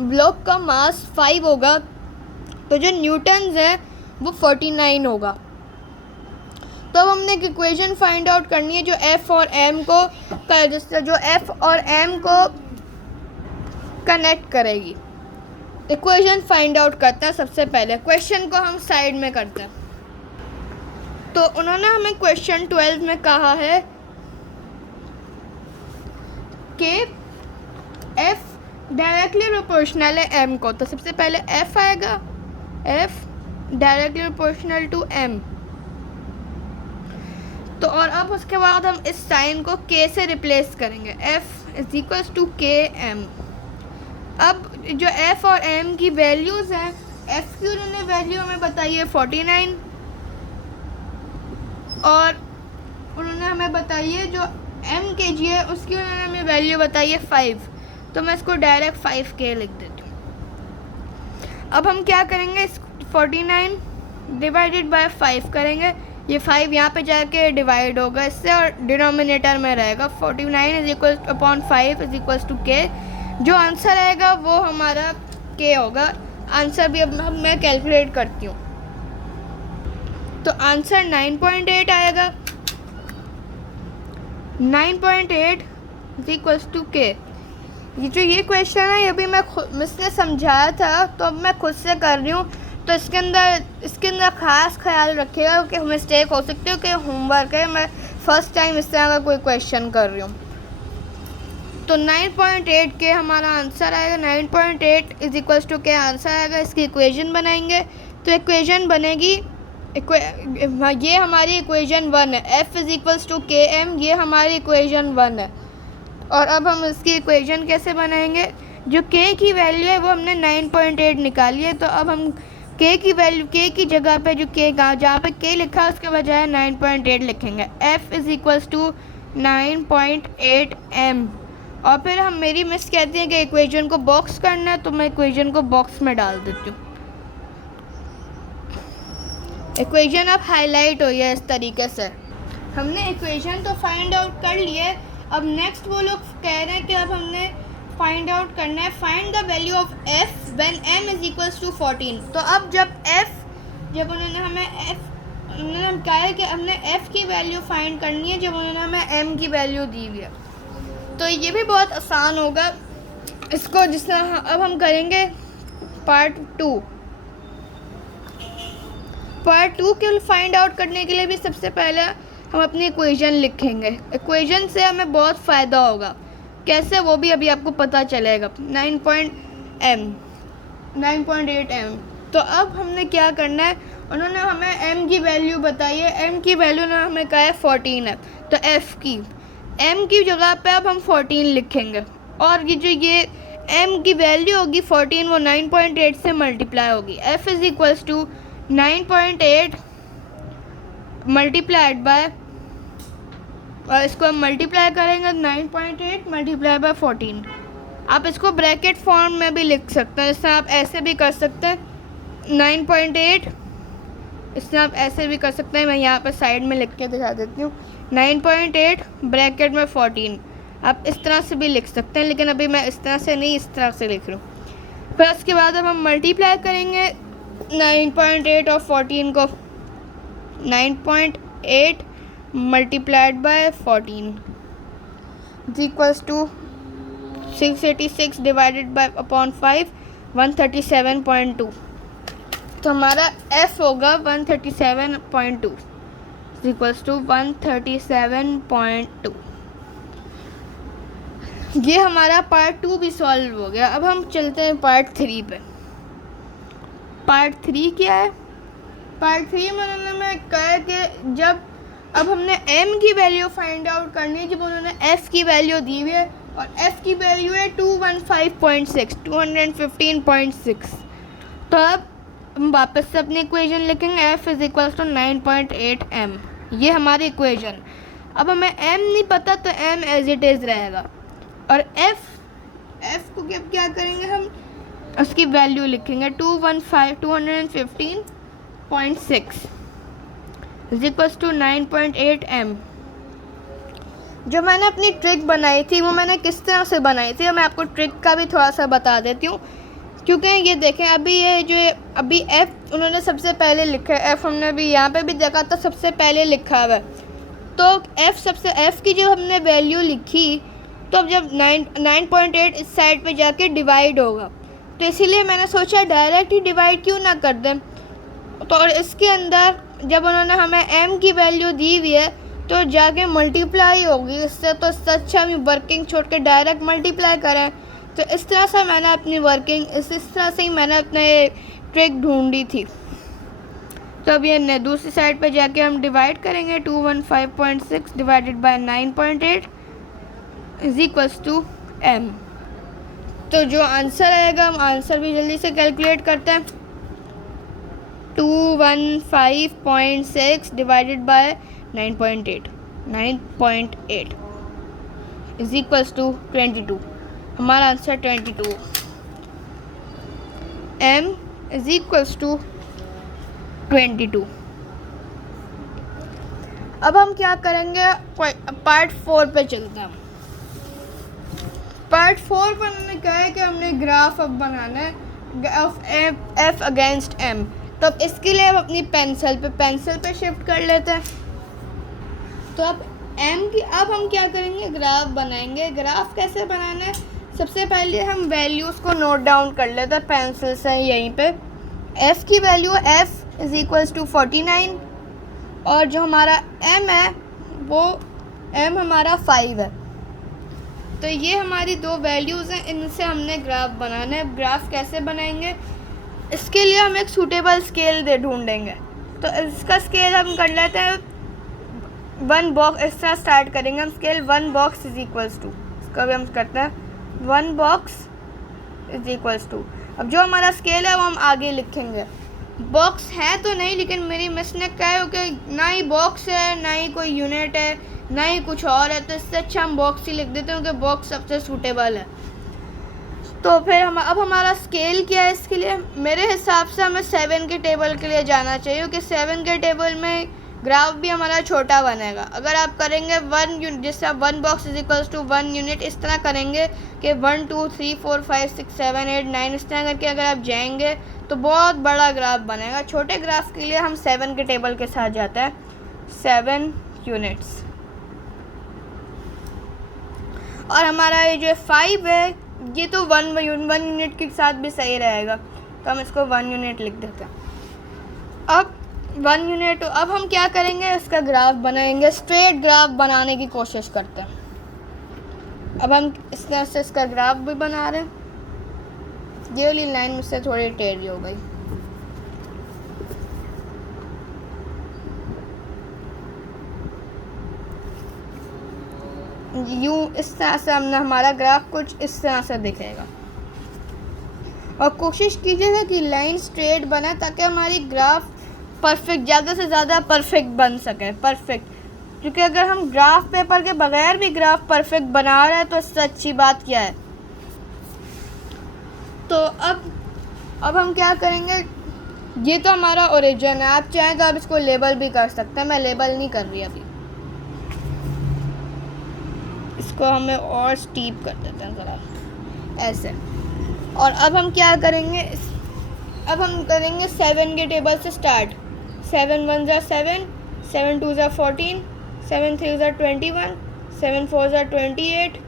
ब्लॉक का मास 5 होगा तो जो न्यूटन्स हैं वो 49 होगा। तो अब हमने एक इक्वेशन फाइंड आउट करनी है जो F और M को जो F और M को कनेक्ट करेगी। इक्वेशन फाइंड आउट करते हैं। सबसे पहले क्वेश्चन को हम साइड में करते हैं। तो उन्होंने हमें क्वेश्चन 12 में कहा है कि F डायरेक्टली प्रोपोर्शनल है M को। तो सबसे पहले F आएगा, F directly proportional to M। तो और अब उसके बाद हम इस साइन को K से रिप्लेस करेंगे, F is equals to KM। अब जो F और M की वैल्यूज़ हैं, F की उन्होंने वैल्यू हमें बताई है 49 और उन्होंने हमें बताई है जो m kg है उसकी उन्होंने हमें वैल्यू बताई है 5। तो मैं इसको डायरेक्ट 5k लिख देती हूँ। अब हम क्या करेंगे, इस 49 डिवाइडेड बाय 5 करेंगे। ये 5 यहाँ पे जाके डिवाइड होगा इससे और डिनोमिनेटर में रहेगा 49 is equal upon 5 is equals to k। जो आंसर आएगा वो हमारा के होगा। आंसर भी अब मैं कैलकुलेट करती हूँ। तो आंसर 9.8 आएगा। 9.8 इज इक्वल्स टू के। ये क्वेश्चन है ये भी मिस ने समझाया था, तो अब मैं खुद से कर रही हूँ। तो इसके अंदर ख़ास ख्याल रखिएगा कि मिस्टेक हो सकती है कि होमवर्क है, मैं फ़र्स्ट टाइम इस तरह का कोई क्वेश्चन कर रही हूँ। तो 9.8 के हमारा आंसर आएगा। 9.8 इज इक्वल्स टू के आंसर आएगा। इसकी इक्वेशन बनाएंगे तो इक्वेशन बनेगी, ये हमारी इक्वेशन 1 है। एफ इज इक्वल्स टू के एम, ये हमारी इक्वेशन 1 है। और अब हम इसकी इक्वेशन कैसे बनाएंगे, जो के की वैल्यू है वो हमने 9.8 निकाली है। तो अब हम के की वैल्यू, के की जगह पे जो के जहाँ पे के लिखा है उसके बजाय 9.8 लिखेंगे। F is equals to 9.8 M. और फिर हम, मेरी मिस कहती हैं कि इक्वेशन को बॉक्स करना है, तो मैं इक्वेशन को बॉक्स में डाल देती हूँ। इक्वेशन अब हाईलाइट हुई है इस तरीके से। हमने इक्वेशन तो फाइंड आउट कर लिए। अब नेक्स्ट वो लोग कह रहे हैं कि अब हमने फाइंड आउट करना है, find the value of f when m is equals to 14। तो अब जब उन्होंने हमें कहा है कि हमने f की वैल्यू फाइंड करनी है जब उन्होंने हमें m की वैल्यू दी हुई है। तो ये भी बहुत आसान होगा इसको, जिस तरह अब हम करेंगे पार्ट 2 के फाइंड आउट करने के लिए भी सबसे पहले हम अपनी इक्वेशन लिखेंगे। इक्वेशन से हमें बहुत फ़ायदा होगा, कैसे वो भी अभी आपको पता चलेगा। 9.8 m। तो अब हमने क्या करना है, उन्होंने हमें m की वैल्यू बताई है। m की वैल्यू ने हमें कहा है 14 है, तो m की जगह पे अब हम 14 लिखेंगे। और ये m की वैल्यू होगी 14, वो 9.8 से मल्टीप्लाई होगी। f is equals to 9.8 multiplied by, और इसको हम मल्टीप्लाई करेंगे 9.8 मल्टीप्लाई बाय 14। आप इसको ब्रैकेट फॉर्म में भी लिख सकते हैं, इससे आप ऐसे भी कर सकते हैं 9.8, इससे आप ऐसे भी कर सकते हैं। मैं यहाँ पर साइड में लिख के दिखा देती हूँ। 9.8 ब्रैकेट में 14, आप इस तरह से भी लिख सकते हैं, लेकिन अभी मैं इस तरह से नहीं, इस तरह से लिख रही हूँ। फिर उसके बाद अब हम मल्टीप्लाई करेंगे 9.8 और 14 को। 9.8 multiplied by 14 is equals to 686 divided by upon 5, 137.2। तो हमारा f होगा 137.2 इज इक्वल्स टू 137.2। ये हमारा पार्ट 2 भी सॉल्व हो गया। अब हम चलते हैं पार्ट 3 पे। पार्ट 3 क्या है? पार्ट 3 में उन्होंने कहा कि जब अब हमने m की वैल्यू फाइंड आउट करनी है, जब उन्होंने f की वैल्यू दी हुई है और f की वैल्यू है 215.6। तो अब हम वापस से अपनी इक्वेशन लिखेंगे। f is equals to 9.8 m, ये हमारी इक्वेशन। अब हमें m नहीं पता तो m एज इट इज़ रहेगा। और f को क्या करेंगे, हम उसकी वैल्यू लिखेंगे 215.6 इज इक्वल्स टू 9.8 m। जो मैंने अपनी ट्रिक बनाई थी वो मैंने किस तरह से बनाई थी, मैं आपको ट्रिक का भी थोड़ा सा बता देती हूँ। क्योंकि ये देखें, अभी f उन्होंने सबसे पहले लिखा है। f हमने अभी यहाँ पे भी देखा था, सबसे पहले लिखा हुआ है। तो f की जो हमने वैल्यू लिखी, तो अब जब 9.8 इस साइड पे जाके डिवाइड होगा, तो इसीलिए मैंने सोचा डायरेक्ट ही डिवाइड क्यों ना कर दें। तो और इसके अंदर जब उन्होंने हमें m की वैल्यू दी हुई है तो जाके मल्टीप्लाई होगी इससे, तो इससे अच्छा हम वर्किंग छोड़ के डायरेक्ट मल्टीप्लाई करें। तो इस तरह से मैंने अपनी वर्किंग इस तरह से ही मैंने अपने ट्रिक ढूंढी थी। तो अब ये दूसरी साइड पे जाके हम डिवाइड करेंगे। 215.6 divided by 9.8 is equals to m। तो जो आंसर आएगा, हम आंसर भी जल्दी से कैलकुलेट करते हैं। 215.6 divided by 9.8 is equals to 22। हमारा answer 22। m is equals to 22। अब हम क्या करेंगे, पार्ट 4 पे चलते हैं। पार्ट 4 पर हमने कहा है कि हमने ग्राफ अब बनाना है। Of F against M. तो अब इसके लिए हम अपनी पेंसिल पे शिफ्ट कर लेते हैं। तो अब अब हम क्या करेंगे, ग्राफ बनाएंगे। ग्राफ कैसे बनाना है, सबसे पहले हम वैल्यूज़ को नोट डाउन कर लेते हैं पेंसिल से। यहीं पे f की value f is equals to 49 और जो हमारा m है वो m हमारा 5 है। तो ये हमारी दो वैल्यूज़ हैं, इनसे हमने ग्राफ बनाना है। ग्राफ कैसे बनाएंगे, इसके लिए हम एक सूटेबल स्केल ढूंढेंगे। तो इसका स्केल हम कर लेते हैं 1 बॉक्स। इससे स्टार्ट करेंगे हम scale 1 box is equals to, इसका भी हम करते हैं 1 बॉक्स इज इक्वल्स टू। अब जो हमारा स्केल है वो हम आगे लिखेंगे। बॉक्स है तो नहीं, लेकिन मेरी मिस ने कहा है कि ना ही बॉक्स है, ना ही कोई यूनिट है, ना ही कुछ और है, तो इससे अच्छा हम बॉक्स ही लिख देते हैं, क्योंकि बॉक्स सबसे सूटेबल है। तो फिर अब हमारा स्केल क्या है, इसके लिए मेरे हिसाब से हमें 7 के टेबल के लिए जाना चाहिए, क्योंकि 7 के टेबल में ग्राफ भी हमारा छोटा बनेगा। अगर आप करेंगे 1 यूनिट, जिससे आप 1 box is equals to 1 unit इस तरह करेंगे कि 1 2 3 4 5 6 7 8 9 इस तरह करके अगर आप जाएंगे तो बहुत बड़ा ग्राफ बनेगा। छोटे ग्राफ के लिए हम 7 के टेबल के साथ जाते हैं, 7 यूनिट्स। और हमारा ये जो 5 है ये तो 1 यूनिट के साथ भी सही रहेगा, तो हम इसको 1 यूनिट लिख देते हैं। अब 1 यूनिट, अब हम क्या करेंगे, इसका ग्राफ बनाएंगे। स्ट्रेट ग्राफ बनाने की कोशिश करते हैं। अब हम इस तरह से इसका ग्राफ भी बना रहे हैं। ये वाली लाइन मुझसे थोड़ी टेढ़ी हो गई। यूँ इस तरह से हमने हमारा ग्राफ कुछ इस तरह से दिखेगा। और कोशिश कीजिएगा कि लाइन स्ट्रेट बने, ताकि हमारी ग्राफ परफेक्ट, ज़्यादा से ज़्यादा परफेक्ट बन सके, परफेक्ट। क्योंकि अगर हम ग्राफ पेपर के बगैर भी ग्राफ परफेक्ट बना रहे हैं तो इससे अच्छी बात क्या है। तो अब हम क्या करेंगे, ये तो हमारा ओरिजिन है। आप चाहें तो आप इसको लेबल भी कर सकते हैं, मैं लेबल नहीं कर रही अभी। इसको हमें और स्टीप कर देते हैं ज़रा ऐसे। और अब हम क्या करेंगे, अब हम करेंगे 7 के टेबल से स्टार्ट। 7 1 ज़ा 7, 7 2 ज़ा 14, 7 3 ज़ा 21, 7 4 ज़ा 28,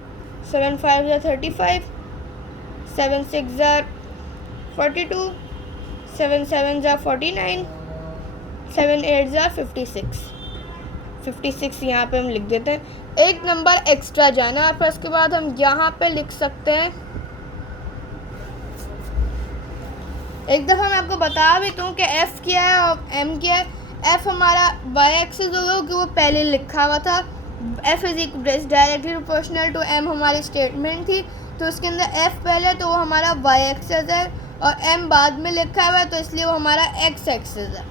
7 5 ज़ा 35, 7 6 ज़ा 42, 7 7 ज़ा 49, 7 8 ज़ा 56 यहाँ पे हम लिख देते हैं। एक नंबर एक्स्ट्रा जाना है, फिर उसके बाद हम यहाँ पे लिख सकते हैं। एक दफ़ा मैं आपको बता भी दूँ कि f क्या है और m क्या है। f हमारा y एक्सिस होगा, क्योंकि वो पहले लिखा हुआ था। f is directly proportional to m हमारी स्टेटमेंट थी, तो उसके अंदर f पहले, तो वो हमारा y एक्सिस है, और m बाद में लिखा हुआ है, तो इसलिए वो हमारा x एक्सिस है।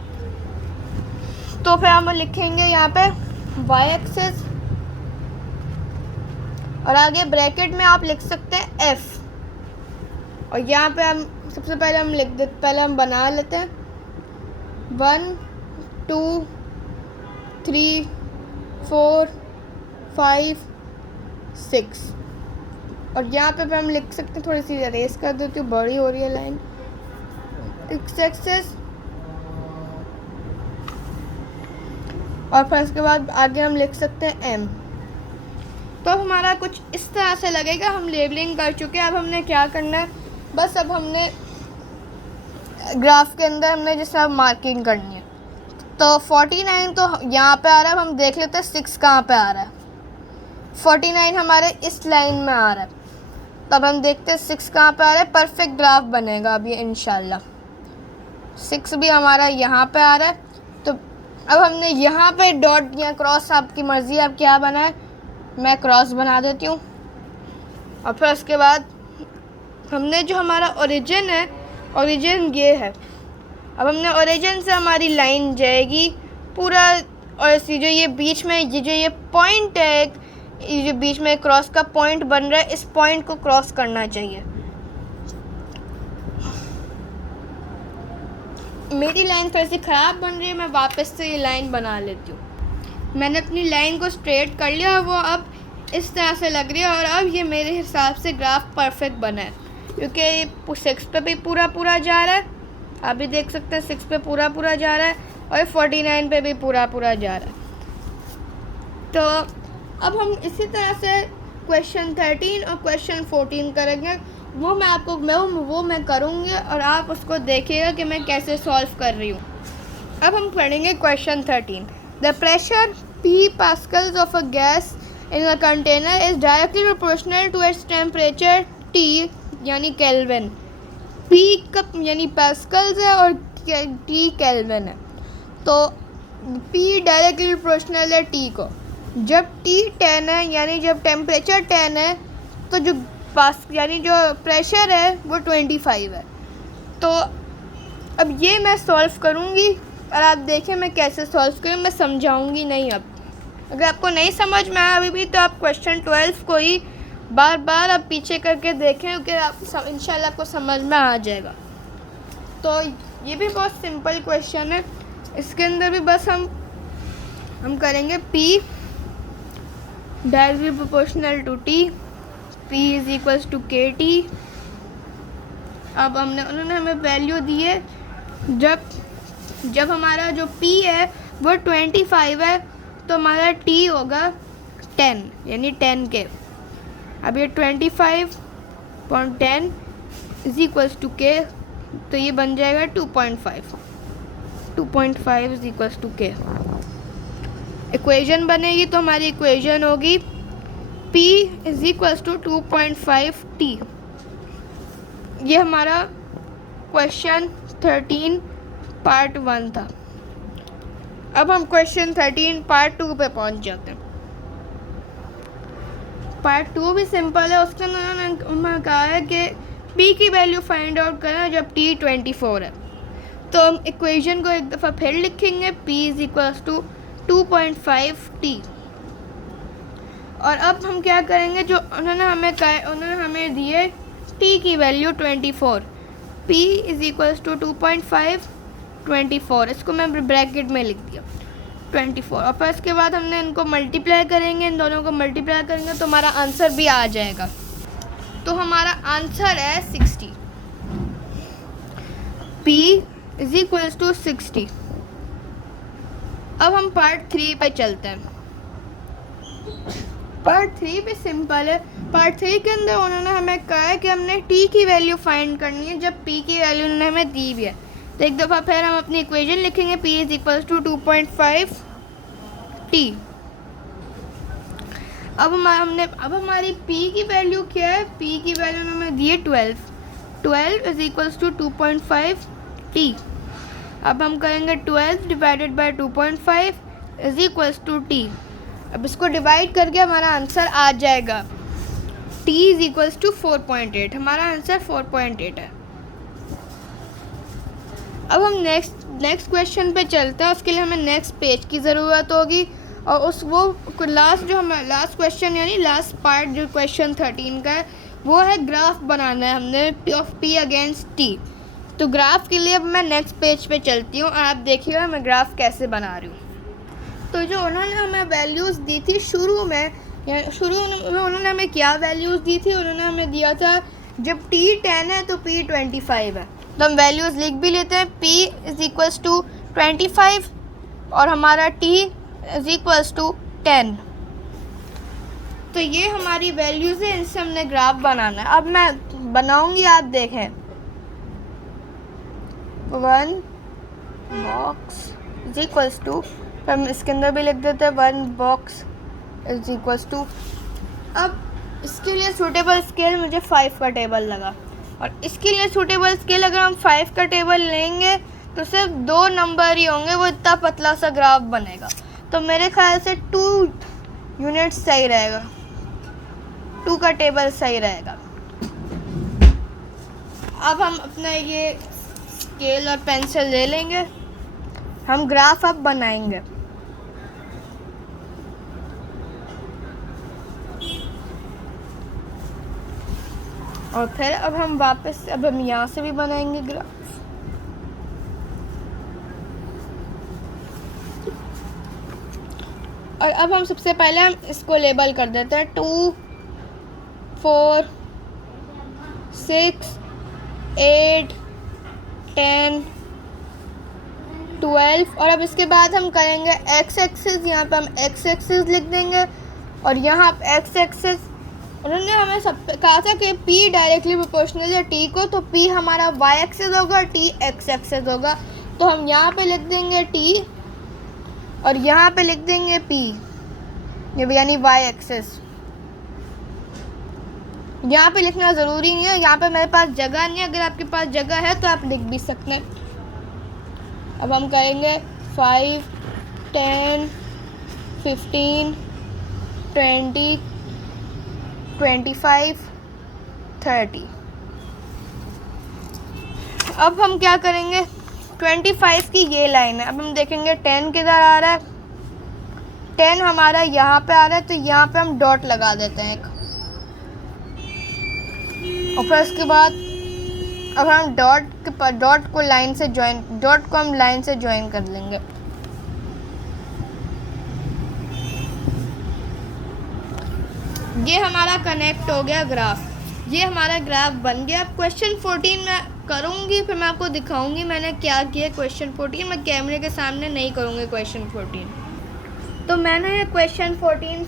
तो फिर हम लिखेंगे यहाँ पे y एक्सिस, और आगे ब्रैकेट में आप लिख सकते हैं f। और यहाँ पे हम सबसे पहले हम लिख देते, पहले हम बना लेते हैं 1 2 3 4 5 6। और यहाँ पे हम लिख सकते हैं, थोड़ी सी अरेज कर देती हूँ, बड़ी हो रही है लाइन। x एक्सिस, और फिर उसके बाद आगे हम लिख सकते हैं m। तो हमारा कुछ इस तरह से लगेगा। हम लेबलिंग कर चुके हैं। अब हमने क्या करना है, बस अब हमने ग्राफ के अंदर हमने जैसे अब मार्किंग करनी है। तो 49 तो यहाँ पे आ रहा है, अब हम देख लेते हैं 6 कहाँ पे आ रहा है। 49 हमारे इस लाइन में आ रहा है, तब हम देखते हैं 6 कहाँ पे आ रहा है। परफेक्ट ग्राफ बनेगा अभी इंशाल्लाह। 6 भी हमारा यहाँ पे आ रहा है। तो अब हमने यहाँ पे डॉट या क्रॉस, आपकी मर्ज़ी आप क्या बनाए, मैं क्रॉस बना देती हूँ। और फिर उसके बाद हमने जो हमारा ओरिजिन है, ओरिजिन ये है। अब हमने ओरिजिन से हमारी लाइन जाएगी पूरा, और इसी जो ये बीच में ये पॉइंट है, ये जो बीच में क्रॉस का पॉइंट बन रहा है, इस पॉइंट को क्रॉस करना चाहिए। मेरी लाइन थोड़ी सी ख़राब बन रही है, मैं वापस से ये लाइन बना लेती हूँ। मैंने अपनी लाइन को स्ट्रेट कर लिया, वो अब इस तरह से लग रही है, और अब ये मेरे हिसाब से ग्राफ परफेक्ट बना है। क्योंकि 6 पे भी पूरा पूरा जा रहा है, आप भी देख सकते हैं 6 पे पूरा पूरा जा रहा है, और 49 पे भी पूरा पूरा जा रहा है। तो अब हम इसी तरह से क्वेश्चन 13 और क्वेश्चन 14 करेंगे। वो मैं करूँगी और आप उसको देखिएगा कि मैं कैसे सॉल्व कर रही हूँ। अब हम पढ़ेंगे question 13। The pressure P pascals of a gas in a container is directly proportional to its temperature T यानी केल्विन। P कप यानी पास्कल्स है और T केल्विन है। तो P डायरेक्टली प्रोपोर्शनल है T को। जब T 10 है यानी जब टेम्परेचर 10 है तो जो प्रेशर है वो 25 है। तो अब ये मैं सॉल्व करूँगी और आप देखें मैं कैसे सॉल्व करूँ, मैं समझाऊंगी नहीं। अब अगर आपको नहीं समझ में आया अभी भी तो आप क्वेश्चन 12 को ही बार बार आप पीछे करके देखें, क्योंकि आप इंशाल्लाह आपको समझ में आ जाएगा। तो ये भी बहुत सिंपल क्वेश्चन है। इसके अंदर भी बस हम करेंगे P directly proportional to T, P is equals to KT। अब उन्होंने हमें वैल्यू दी है, जब हमारा जो P है वो 25 है तो हमारा T होगा 10 यानी 10 के। अब ये 25.10 इज इक्वल्स टू K, तो ये बन जाएगा 2.5 is equals to K। Equation बनेगी तो हमारी इक्वेशन होगी P is equals to 2.5 T। ये हमारा क्वेश्चन 13 पार्ट 1 था। अब हम क्वेश्चन 13 पार्ट 2 पे पहुंच जाते हैं। पार्ट 2 भी सिंपल है। उसके अंदर उन्होंने कहा है कि P की वैल्यू फाइंड आउट करें जब T 24 है। तो हम इक्वेशन को एक दफ़ा फिर लिखेंगे, P is equals to 2.5 T। और अब हम क्या करेंगे, जो उन्होंने हमें दिए T की value 24, P is equals to 2.5 24, इसको मैं ब्रैकेट में लिख दिया 24। और फिर इसके बाद हमने इनको मल्टीप्लाई करेंगे, इन दोनों को मल्टीप्लाई करेंगे तो हमारा आंसर भी आ जाएगा। तो हमारा आंसर है 60। P is equals to 60। अब हम पार्ट 3 पे चलते हैं। पार्ट 3 भी सिंपल है। पार्ट 3 के अंदर उन्होंने हमें कहा है कि हमने T की वैल्यू फाइंड करनी है जब P की वैल्यू उन्होंने हमें दी भी है। तो एक दफ़ा फिर हम अपनी इक्वेशन लिखेंगे, P is equals to 2.5 T। अब हमारी P की वैल्यू क्या है, P की वैल्यू हमें दी है 12 इज इक्वल्स टू 2.5 T। अब हम करेंगे 12 divided by 2.5 is equals to T। अब इसको डिवाइड करके हमारा आंसर आ जाएगा T इज इक्वल्स टू 4.8। हमारा आंसर 4.8 है। अब हम नेक्स्ट क्वेश्चन पे चलते हैं। उसके लिए हमें नेक्स्ट पेज की ज़रूरत होगी और लास्ट क्वेश्चन यानी लास्ट पार्ट जो क्वेश्चन 13 का है वो है ग्राफ बनाना है हमने ऑफ P अगेंस्ट T। तो ग्राफ के लिए अब मैं नेक्स्ट पेज पे चलती हूँ और आप देखिएगा मैं ग्राफ कैसे बना रही हूँ। तो जो उन्होंने हमें वैल्यूज़ दी थी शुरू में उन्होंने हमें क्या वैल्यूज़ दी थी, उन्होंने हमें दिया था जब T 10 है तो P 25 है। तो हम वैल्यूज़ लिख भी लेते हैं, P इज़ इक्वल्स टू 25 और हमारा T इज़ इक्वल्स टू 10। तो ये हमारी वैल्यूज़ है, इनसे हमने ग्राफ बनाना है। अब मैं बनाऊंगी, आप देखें। 1 बॉक्स इज़ इक्वल्स टू, हम इसके अंदर भी लिख देते हैं 1 बॉक्स इज़ इक्वल्स टू। अब इसके लिए सूटेबल स्केल मुझे 5 का टेबल लगा और इसके लिए सूटेबल स्केल अगर हम 5 का टेबल लेंगे तो सिर्फ 2 नंबर ही होंगे, वो इतना पतला सा ग्राफ बनेगा। तो मेरे ख्याल से 2 यूनिट सही रहेगा, 2 का टेबल सही रहेगा। अब हम अपना ये स्केल और पेंसिल ले लेंगे, हम ग्राफ अब बनाएंगे। और फिर अब हम यहाँ से भी बनाएंगे ग्राफ। और अब हम सबसे पहले हम इसको लेबल कर देते हैं 2, 4, 6, 8, 10, 12 और अब इसके बाद हम करेंगे एक्स एक्सिस। यहाँ पे हम एक्स एक्सिस लिख देंगे और यहाँ एक्स एक्सिस उन्होंने हमें सब कहा था कि P डायरेक्टली प्रोपोर्शनल है T को, तो P हमारा y एक्सिस होगा, T एक्स एक्सिस होगा। तो हम यहाँ पे लिख देंगे T और यहाँ पे लिख देंगे P, यानी y एक्सिस। यहाँ पे लिखना ज़रूरी नहीं है, यहाँ पे मेरे पास जगह नहीं है, अगर आपके पास जगह है तो आप लिख भी सकते हैं। अब हम करेंगे 5, 10, 15, 20, 25, 30। अब हम क्या करेंगे, 25 की ये लाइन है। अब हम देखेंगे 10 किधर आ रहा है, 10 हमारा यहाँ पे आ रहा है, तो यहाँ पे हम डॉट लगा देते हैं एक। और फिर उसके बाद अब हम डॉट को हम लाइन से ज्वाइन कर लेंगे। ये हमारा कनेक्ट हो गया ग्राफ, ये हमारा ग्राफ बन गया। अब क्वेश्चन 14 मैं करूँगी, फिर मैं आपको दिखाऊंगी मैंने क्या किया। क्वेश्चन 14 मैं कैमरे के सामने नहीं करूँगी। क्वेश्चन 14 तो मैंने ये क्वेश्चन 14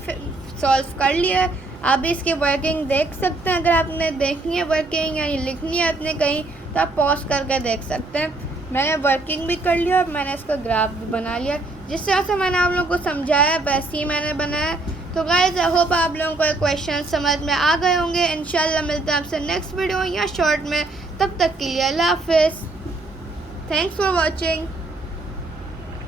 सॉल्व कर लिया है। आप भी इसकी वर्किंग देख सकते हैं। अगर आपने देखनी है वर्किंग यानी लिखनी है आपने कहीं, तो आप पॉज करके देख सकते हैं। मैंने वर्किंग भी कर लिया और मैंने इसका ग्राफ भी बना लिया। जिस तरह से मैंने आप लोगों को समझाया वैसे ही मैंने बनाया। तो गाइस आई होप आप लोगों को क्वेश्चन समझ में आ गए होंगे। इंशाल्लाह मिलते हैं आपसे नेक्स्ट वीडियो या शॉर्ट में। तब तक के लिए अल्लाह हाफिज़। Thanks for watching.